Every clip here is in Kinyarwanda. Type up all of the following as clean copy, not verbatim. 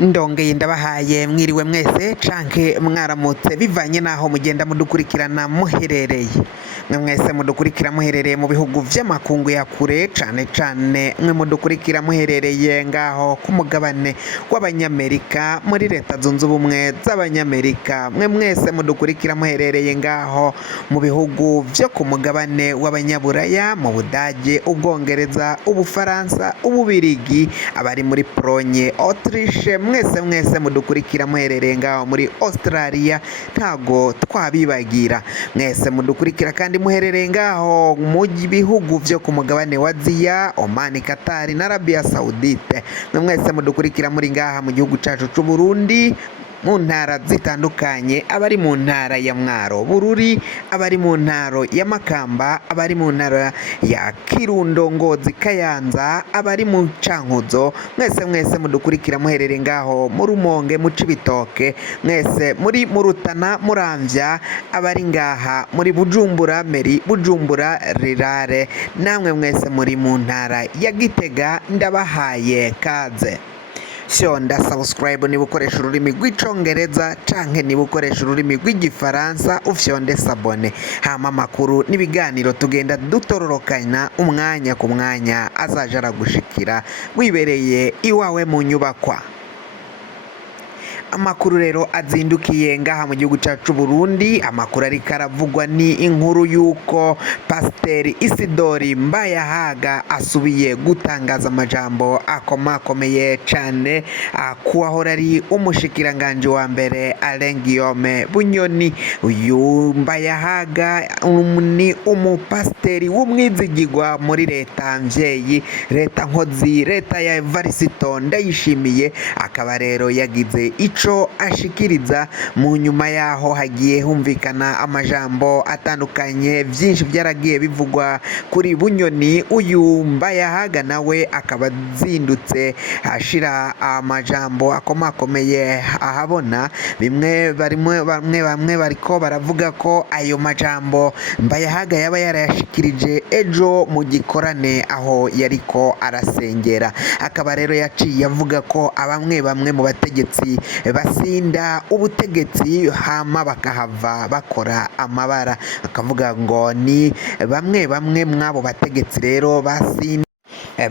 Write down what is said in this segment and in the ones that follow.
Ndongeye ndabahaye mwiriwe mwese canke mwaramutse bivanye naho mugenda mudukurikirana muherereye. Mwe mwese mudukurikira muherereye mu bihugu vy'amakungu ya kure cane cane mwe mudukurikira muherereye ngaho ku mugabane w'Abanyamerika muri leta zunze ubumwe z'Abanyamerika. Mwe mwese mudukurikira muherereye ngaho mu bihugu vyo ku mugabane w'Abanyaburaya mu Budage, Ubwongereza, Ubufaransa, Ububirigi, abari muri Polonye, Autriche, mwese mudukurikira muherereye ngaho muri Australia ntago twabibagira. Mwese mudukurikira kandi muherereye ngaho mu bihugu vyo ku mugabane wa Aziya, Oman, Qatar na Arabia Saudite. Mwese mudukurikira muri ngaha mu gihugu cacu c'u Burundi mu ntara zitandukanye, abari mu ntara ya Mwaro, Bururi, abari mu ntara ya Makamba, abari mu ntara ya Kirundo, Ngozi, Kayanza, abari mu Cankuzo. Mwese mudukurikira muherere ngaho mu Rumonge, mu Cibitoke, mwese muri mu Rutana, Muramvya, abari ngaha muri Bujumbura Meri, Bujumbura Rirare, namwe mwese muri mu ntara ya Gitega ndabahaye kaze. Fyonda subscribe niba ukoresha ururimi rw'icongereza canke niba ukoresha ururimi rw'igifaransa ufyonde sabone, hama amakuru n'ibiganiro tugenda dutororokana umwanya ku mwanya azaja aragushikira wibereye iwawe mu nyubakwa. Amakuru rero azindukiye ngaha mu gihugu cacu Burundi, amakuru ariko aravugwa ni inkuru yuko Pasiteri Isidori Mbayahaga asubiye gutangaza amajambo akomakomeye cane kuwahora ari umushikiranganje wa mbere Alain Guillaume Bunyoni. Uyu Mbayahaga ni umupasiteri w'umwizigirwa muri leta mvyeyi, leta nkozi, leta ya Evariste Ndayishimiye. Akaba rero yagize ico ashikiriza mu nyuma yaho hagiye humvikana amajambo atandukanye, vyinshi byaragiye bivugwa kuri Bunyoni. Uyu Mbayahaga nawe akaba zindutse ashira amajambo akomakomeye ahabona. Bamwe bariko baravuga ko ayo majambo Mbayahaga yaba yarayashikirije ejo mu gikorane aho yariko arasengera. Akaba rero yaciye avuga ko bamwe mu bategetsi basinda ubutegetsi hama bakahava bakora amabara. Akavuga ngo ni bamwe mwabo bategetsi rero basinda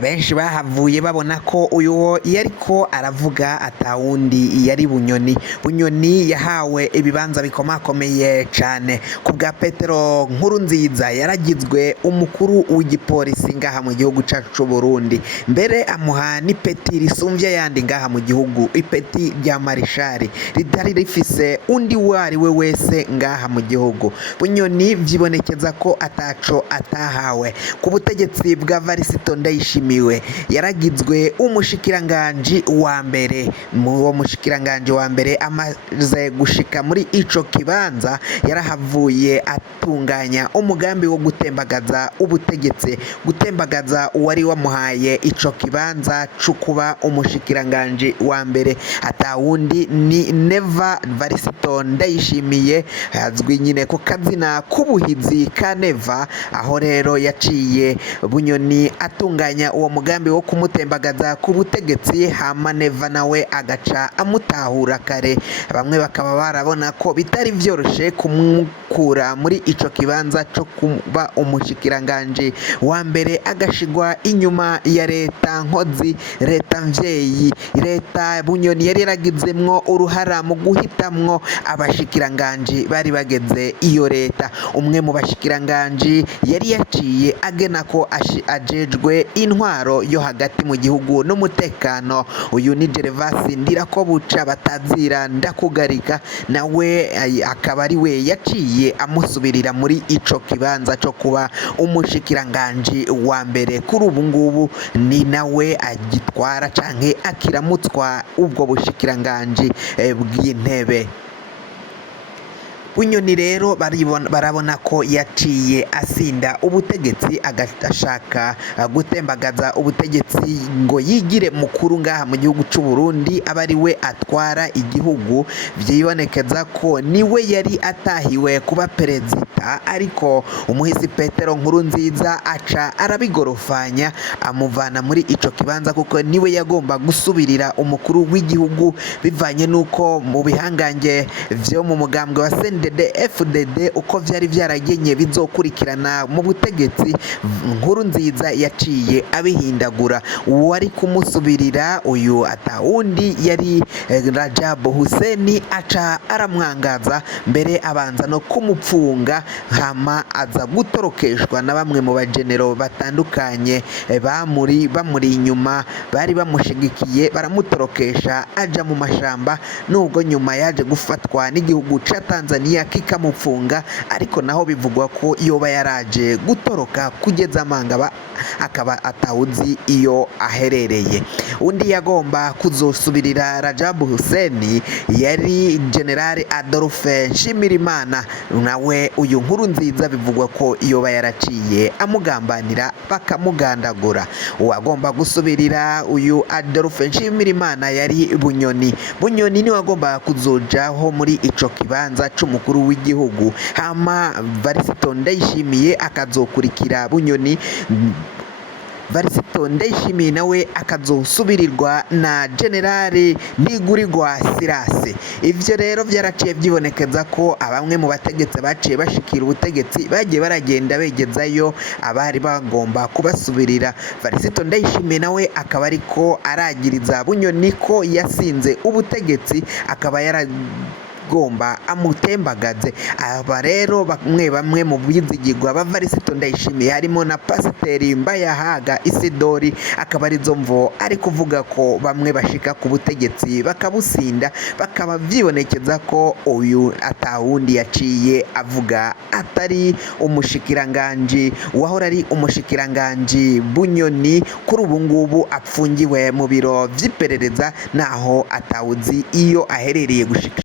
benshi bahavuye babona ko uyu yariko aravuga atawundi yari Bunyoni. Bunyoni yahawe ibibanza bikomakomeye cane ku bwa Petero Nkurunziza, yaragizwe umukuru w'igipolisi ngaha mu gihugu cacu c'u Burundi, mbere amuha n'ipeti risumvya yandi ngaha mu gihugu, ipeti rya marishari ritari rifise undi wari we wese ngaha mu gihugu. Bunyoni vyibonekeza ko ataco atahawe ku butegetsi bwa Evariste Ndayishimiye. Yaragizwe umushikiranganji wa mbere. Uwo mushikiranganje wa mbere amaze gushika muri ico kibanza yarahavuye atunganya umugambi wo gutembagaza ubutegetsi, gutembagaza uwari wamuhaye ico kibanza co kuba umushikiranganje wa mbere, atawundi ni Neva Evariste Ndayishimiye, azwi nyine ku kazina k'ubuhizi ka Neva. Aho rero yaciye Bunyoni atunganya uwo mugambi wo kumutembagaza ku butegetsi, hama Neva nawe agaca amutahura kare. Bamwe bakaba barabona ko bitari vyoroshe kumukura muri ico kibanza co kuba umushikiranganje wa mbere agashigwa inyuma ya leta nkozi, leta mvyeyi, leta Bunyoni yari yaragizemwo uruhara mu guhitamwo abashikiranganje bari bageze iyo leta. Umwe mu bashikiranganje yari yaciye agena ko ajejwe intwaro yo hagati mu gihugu n'umutekano. Uyu ni Gervasi Ndirakobuca batazira ndakugarika, nawe akaba ari we yaciye amusubirira muri ico kibanza co kuba umushikiranganje wa mbere. Kuri ubu ngubu ni nawe agitwara canke akiramutswa ubwo bushikiranganje bw'intebe. Bunyoni rero barabona ko yaciye asinda ubutegetsi agashaka gutembagaza ubutegetsi ngo yigire mukuru ngaha mu gihugu cy'u Burundi aba ari we atwara igihugu. Byibonekeza ko niwe yari atahiwe kuba perezida, ariko umuhisi Petero Nkurunziza aca arabigorofanya amuvana muri ico kibanza, kuko niwe yagomba gusubirira umukuru w'igihugu bivanye nuko mu bihangange vyo mu mugambwe wa CNDD FDD uko vyari vyaragenye bizokurikirana mu butegetsi, Nkurunziza yaciye abihindagura. Uwari kumusubirira uyu atawundi yari Rajabu Hussein, aca aramwangaza mbere abanza no kumupfunga, hama aza gutorokeshwa na bamwe mu bagenero batandukanye bamuri inyuma bari bamushigikiye, baramutorokesha aja mu mashamba, nubwo nyuma yaje gufatwa n'igihugu ca Tanzania kikamupfunga, ariko naho bivugwa ko yoba yaraje gutoroka kugeza amangaba akaba atawuzi iyo aherereye. Undi yagomba kuzosubirira Rajabu Hussein yari General Adolphe Nshimirimana, nawe uyu Nkurunziza bivugwa ko yoba yaraciye amugambanira bakamugandagura. Uwagomba gusubirira uyu Adolphe Nshimirimana yari Bunyoni. Bunyoni niwe agomba kuzojaho muri ico kibanza c'umukuru w'igihugu, hama Varisito Ndayishimiye akazokurikira Bunyoni. Varisito Ndayishimiye nawe akazosubirirwa na General Ntigurirwa Sirase. Ivyo rero vyaraciye vyibonekeza ko abamwe mu bategetsi baciye bashikira ubutegetsi bagiye baragenda begezayo abari bagomba kubasubirira. Varisito Ndayishimiye nawe akaba ariko aragiriza Bunyoni ko yasinze ubutegetsi, akaba gomba amutembagaze. Aba rero bamwe mu bizigirwa ba Varisito Ndayishimiye harimo na Pasiteri Mbayahaga Isidori, akaba arizo mvo ari kuvuga ko bamwe bashika ku butegetsi bakabusinda, bakaba vyibonekeza ko uyu atawundi yaciye avuga atari umushikiranganji wahora ari umushikiranganji Bunyoni, kuri ubu ngubu apfungiwe mu biro vy'iperereza naho atawuzi iyo aherereye gushika.